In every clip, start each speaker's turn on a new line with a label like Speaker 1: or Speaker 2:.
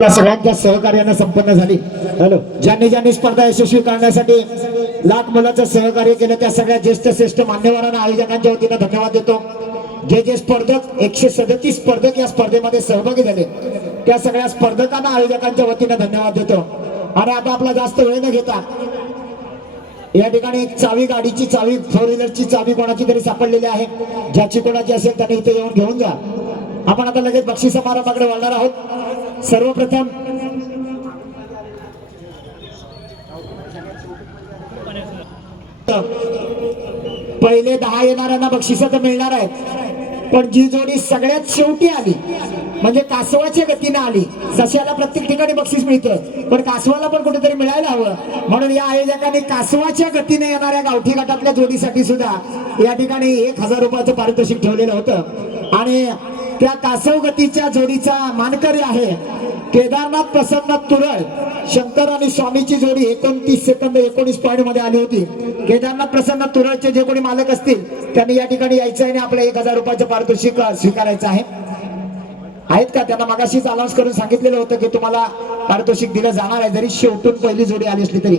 Speaker 1: सगळ्यांच्या सहकार्यानं संपन्न झाली. हॅलो. ज्यांनी ज्यांनी स्पर्धा यशस्वी करण्यासाठी लाख मुलाचं सहकार्य केलं त्या सगळ्या ज्येष्ठ श्रेष्ठ मान्यवरांना आयोजकांच्या वतीनं धन्यवाद देतो. जे जे स्पर्धक एकशे सदतीस स्पर्धक या स्पर्धेमध्ये सहभागी झाले त्या सगळ्या स्पर्धकांना आयोजकांच्या वतीनं धन्यवाद देतो. आणि आता आपला जास्त वेळ न घेता या ठिकाणी एक चावी गाडीची चावी फोर व्हीलरची चावी कोणाची तरी सापडलेली आहे. ज्याची कोणाची असेल त्याने इथे येऊन घेऊन जा. आपण आता लगेच बक्षीस समारंभाकडे वळणार आहोत. सर्वप्रथम पहिले दहा येणाऱ्यांना बक्षिस तर मिळणार आहेत. पण जी जोडी सगळ्यात शेवटी आली म्हणजे कासवाच्या गतीनं आली सश्याला प्रत्येक ठिकाणी बक्षीस मिळतं पण कासवाला पण कुठेतरी मिळायला हवं. म्हणून या आयोजकांनी कासवाच्या गतीने येणाऱ्या गावठी गटातल्या जोडीसाठी सुद्धा या ठिकाणी एक हजार रुपयाचं पारितोषिक ठेवलेलं होतं. आणि त्या कासवगतीच्या जोडीचा मानकरी आहे. केदारनाथ प्रसन्न तुरळ शंकर आणि स्वामीची जोडी एकोणतीस सेकंद एकोणीस पॉईंटमध्ये आली होती. केदारनाथ प्रसन्न तुरळचे जे कोणी मालक असतील त्यांनी या ठिकाणी यायचं आहे आणि आपलं एक हजार रुपयाचं पारितोषिक स्वीकारायचं आहे. आहेत का? त्यांना मगाशीच अनाऊन्स करून सांगितलेलं होतं की तुम्हाला पारितोषिक दिलं जाणार आहे. जरी शेवटून पहिली जोडी आली असली तरी.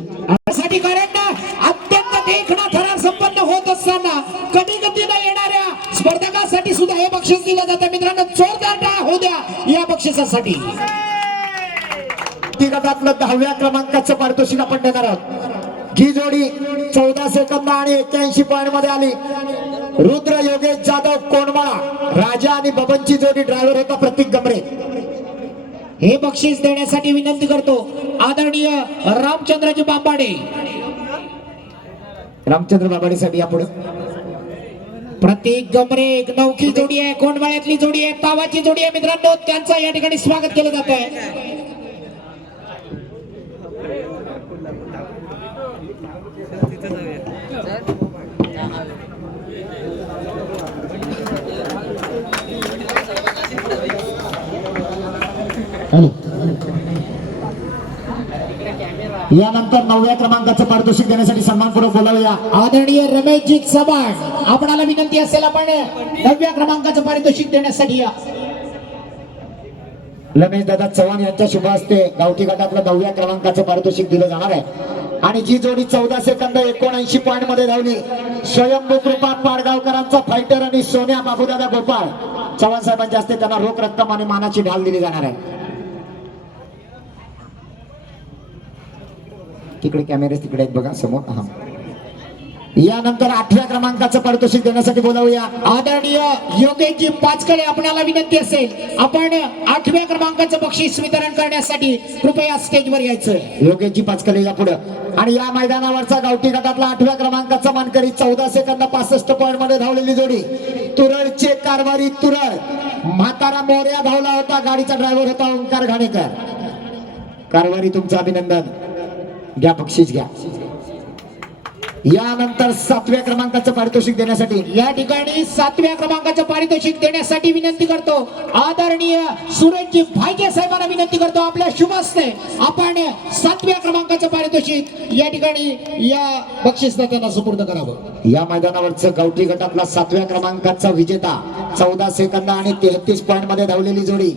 Speaker 2: या बक्षिसासाठी.
Speaker 1: व्यक्तिगतातलं दहाव्या क्रमांकाचं पारितोषिक आपण देणार आहोत. ही जोडी चौदा सेकंद आणि एक्क्याऐंशी पॉईंटमध्ये आली. रुद्र योगेश जाधव कोणमाळा राजा आणि बबनची जोडी ड्रायव्हर होता प्रतीक गमरे.
Speaker 2: हे बक्षीस देण्यासाठी विनंती करतो आदरणीय रामचंद्रजी बांबाडे.
Speaker 1: रामचंद्र बाबाडीसाठी यापुढे
Speaker 2: प्रतीक गमरे एक नौकी जोडी आहे कोंडवाळ्यातली जोडी आहे तावाची जोडी आहे मित्रांनो. त्यांचा या ठिकाणी स्वागत केलं जात आहे.
Speaker 1: यानंतर नवव्या क्रमांकाचं पारितोषिक देण्यासाठी सन्मानपूर्वक बोलावूया.
Speaker 2: आदरणीय रमेशजी चव्हाण आपणाला विनंती असेल आपण नवव्या क्रमांकाचं पारितोषिक देण्यासाठी या.
Speaker 1: रमेश दादा चव्हाण यांच्या शुभ हस्ते गावठी गटातलं नवव्या क्रमांकाचं पारितोषिक दिलं जाणार आहे. आणि जी जोडी चौदा सेकंद एकोणऐंशी पॉईंटमध्ये धावली स्वयंभू कृपा पाडगावकरांचा फायटर आणि सोन्या बाबूदादा गोपाळ. चव्हाण साहेबांच्या हस्ते त्यांना रोख रक्कम आणि मानाची ढाल दिली जाणार आहे. तिकडे कॅमेरे तिकडे आहेत बघा समोर हा. यानंतर आठव्या क्रमांकाचं पारितोषिक देण्यासाठी बोलावूया.
Speaker 2: आदरणीय योगेशजी पाचकडे आपणाला विनंती असेल आपण आठव्या क्रमांकाचं बक्षीस वितरण करण्यासाठी कृपया स्टेजवर यायचं.
Speaker 1: योगेशजी पाचकले या पुढं. आणि या मैदानावरचा गावठी गटातला आठव्या क्रमांकाचा मानकरी चौदा सेकंद पासष्ट पॉईंटमध्ये धावलेली जोडी. तुरळचे कारभारी तुरळ. म्हातारा मोर्या धावला होता गाडीचा ड्रायव्हर होता ओंकार घाणेकर. कारभारी तुमचं अभिनंदन. घ्या बक्षीस घ्या. यानंतर सातव्या क्रमांकाचं पारितोषिक देण्यासाठी
Speaker 2: या ठिकाणी सातव्या क्रमांकाचं पारितोषिक देण्यासाठी विनंती करतो. आदरणीय सुरेशजी भाईके साहेबांना विनंती करतो आपल्या शुभ असते आपण सातव्या क्रमांकाचं पारितोषिक या ठिकाणी या बक्षीसदात्यांना सुपूर्द करावं.
Speaker 1: या मैदानावरचं गावठी गटातला सातव्या क्रमांकाचा विजेता चौदा सेकंद आणि तेहतीस पॉईंटमध्ये धावलेली जोडी.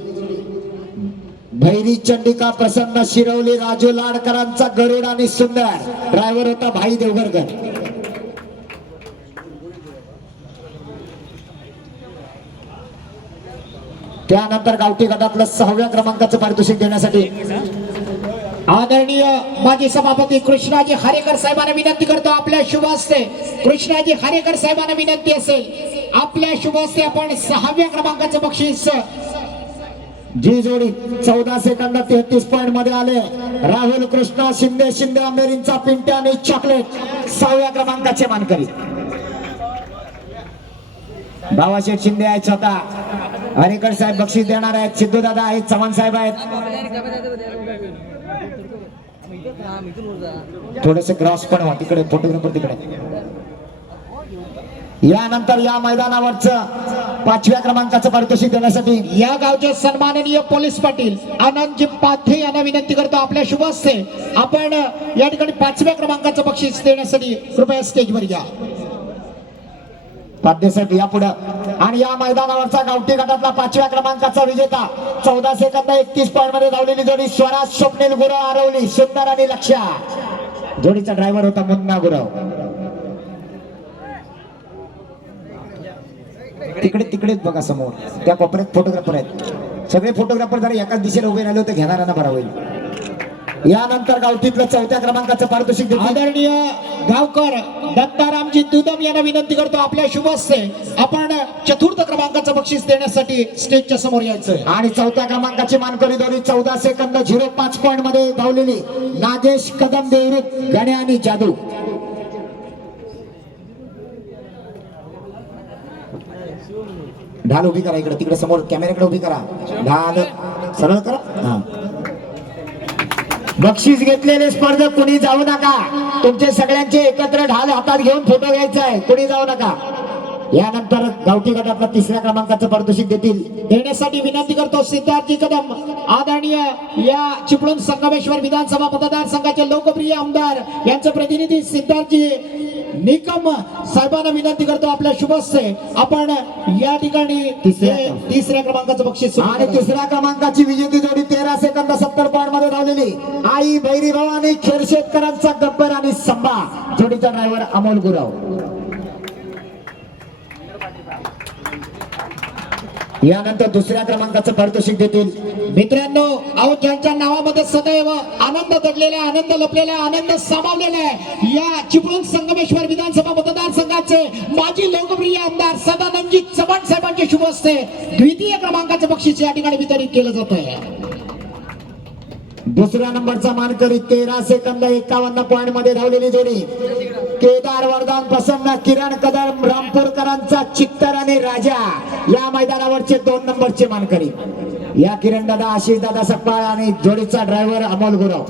Speaker 1: भैरी चंडिका प्रसन्न शिरवली राजू लाडकरांचा गरुड आणि सुंदर. ड्रायव्हर होता भाई देवगरकर त्यानंतर गावठी गटातलं सहाव्या क्रमांकाचं पारितोषिक देण्यासाठी
Speaker 2: आदरणीय माजी सभापती कृष्णाजी हारेकर साहेबांना विनंती करतो आपल्या शुभ हस्ते कृष्णाजी हारेकर साहेबांना विनंती असेल आपल्या शुभ हस्ते आपण सहाव्या क्रमांकाचं बक्षीस
Speaker 1: जी जोडी चौदा सेकंद तेहतीस पॉईंटमध्ये आले. राहुल कृष्ण शिंदे शिंदे अमेरिंचा पिंट्या आणि चॉकलेट सहाव्या क्रमांकाचे मानकरी. बाबाशेठ शिंदे आहेत स्वतः. हरेकर साहेब बक्षीस देणार आहेत. सिद्धू दादा आहेत चव्हाण साहेब आहेत. थोडस क्रॉस पण तिकडे फोटोग्राफर तिकडे. यानंतर या मैदानावरच पाचव्या क्रमांकाचं पारितोषिक देण्यासाठी
Speaker 2: या गावचे सन्माननीय पोलीस पाटील आनंदजी पाथे यांना विनंती करतो आपल्या शुभ हस्ते. आपण या ठिकाणी पाचव्या क्रमांकाचं बक्षीस देण्यासाठी कृपया स्टेजवर या.
Speaker 1: पाध्ये साहेब या पुढं. आणि या मैदानावरचा गावठी गटातला पाचव्या क्रमांकाचा विजेता चौदा सेकंद एकतीस पॉईंटमध्ये धावलेली जोडी स्वराज स्वप्नील गुरव आरवली सुंदर आणि लक्ष्या. जोडीचा ड्रायव्हर होता मुन्ना गुरव. तिकडे तिकडेच बघा समोर. त्या कोपऱ्यात फोटोग्राफर आहेत. सगळे फोटोग्राफर जरा एकाच दिशेला उभे राहिले होते घेणाऱ्यांना बरा होईल. यानंतर गावठीतलं चौथ्या क्रमांकाचं पारितोषिक
Speaker 2: आदरणीय गावकर दत्तारामजी दुदम यांना विनंती करतो आपल्या शुभ हस्ते आपण चतुर्थ क्रमांकाचं बक्षीस देण्यासाठी स्टेजच्या समोर यायचंय.
Speaker 1: आणि चौथ्या क्रमांकाची मानकरी दोरी चौदा सेकंद झिरो पाच पॉईंटमध्ये धावलेली नागेश कदम देवरुख गणे आणि जादू. ढाल उभी करा इकडे तिकडे समोर कॅमेऱ्याकडे उभी करा. ढाल सरळ करा. हा. बक्षीस घेतलेले स्पर्धक कुणी जाऊ नका. तुमचे सगळ्यांचे एकत्र ढाल हातात घेऊन फोटो घ्यायचा आहे. कुणी जाऊ नका. यानंतर गावठी गटातला तिसऱ्या क्रमांकाचं पारितोषिक देतील.
Speaker 2: देण्यासाठी विनंती करतो सिद्धार्थजी कदम आदरणीय या चिपळूण संगमेश्वर विधानसभा मतदारसंघाचे लोकप्रिय आमदार यांचं प्रतिनिधी सिद्धार्थजी निकम साहेबांना विनंती करतो आपल्या शुभ हस्ते आपण या ठिकाणी
Speaker 1: तिसऱ्या
Speaker 2: क्रमांकाचं बक्षीस
Speaker 1: आणि. तिसऱ्या क्रमांकाची विजेती जोडी तेरा सेकंद सत्तर पॉईंटमध्ये धावलेली आई भैरी भवानी खेरशेतकरांचा गब्बर आणि संभा. जोडीचा ड्रायव्हर अमोल गुरव. यानंतर दुसऱ्या क्रमांकाचं पारितोषिक देतील.
Speaker 2: मित्रांनो अहो ज्यांच्या नावामध्ये सदैव आनंद दडलेला आनंद लपलेला आनंद सामावलेला आहे या चिपळूण संगमेश्वर विधानसभा मतदारसंघाचे माजी लोकप्रिय आमदार सदानंदजी चव्हाण साहेबांचे शुभ असते द्वितीय क्रमांकाचं बक्षीस या ठिकाणी वितरित केलं जात आहे
Speaker 1: दुसऱ्या नंबरचा मानकरी तेरा सेकंद एकावन्न पॉईंटमध्ये धावलेली जोडी. केदार वरदान प्रसन्न किरण कदम रामपूरकरांचा चित्तर आणि राजा. या मैदानावरचे दोन नंबरचे मानकरी. या किरण दादा आशिष दादा सकपाळ आणि जोडीचा ड्रायव्हर अमोल गुरव.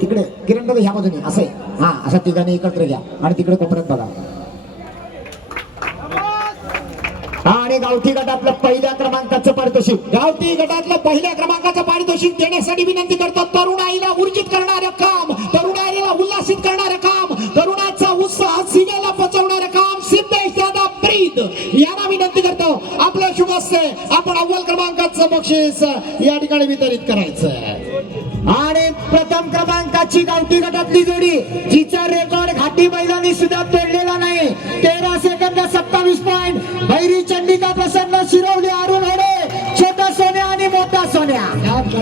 Speaker 1: तिकडे किरण दादा ह्या बाजूने असं आहे हा अशा ठिकाणी एकत्र घ्या. आणि तिकडे कोपऱ्यात बघा हा आणि गावठी गटातलं पहिल्या क्रमांकाचं पारितोषिक.
Speaker 2: गावठी गटातलं पहिल्या क्रमांकाचं पारितोषिक देण्यासाठी विनंती करतो तरुणाईला ऊर्जित करणारं काम तरुणाईला उल्हासित करणारं काम तरुणाचा उत्साह सिनेला पोचवणारं काम सिद्धेश दादा प्रीत. यांना विनंती करतो आपल्या शुभ असते आपण अव्वल क्रमांकाचं बक्षीस या ठिकाणी वितरित करायचं
Speaker 1: आणि प्रथम क्रमांकाची गावठी गटातली जोडी जिचा रेकॉर्ड घाटी
Speaker 2: मैदानी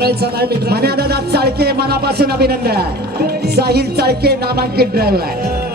Speaker 2: करायचा नाही मित्र
Speaker 1: मन्या दादा चाळके मनापासून अभिनंदन. साहिल चाळके नामांकित ड्रायव्हर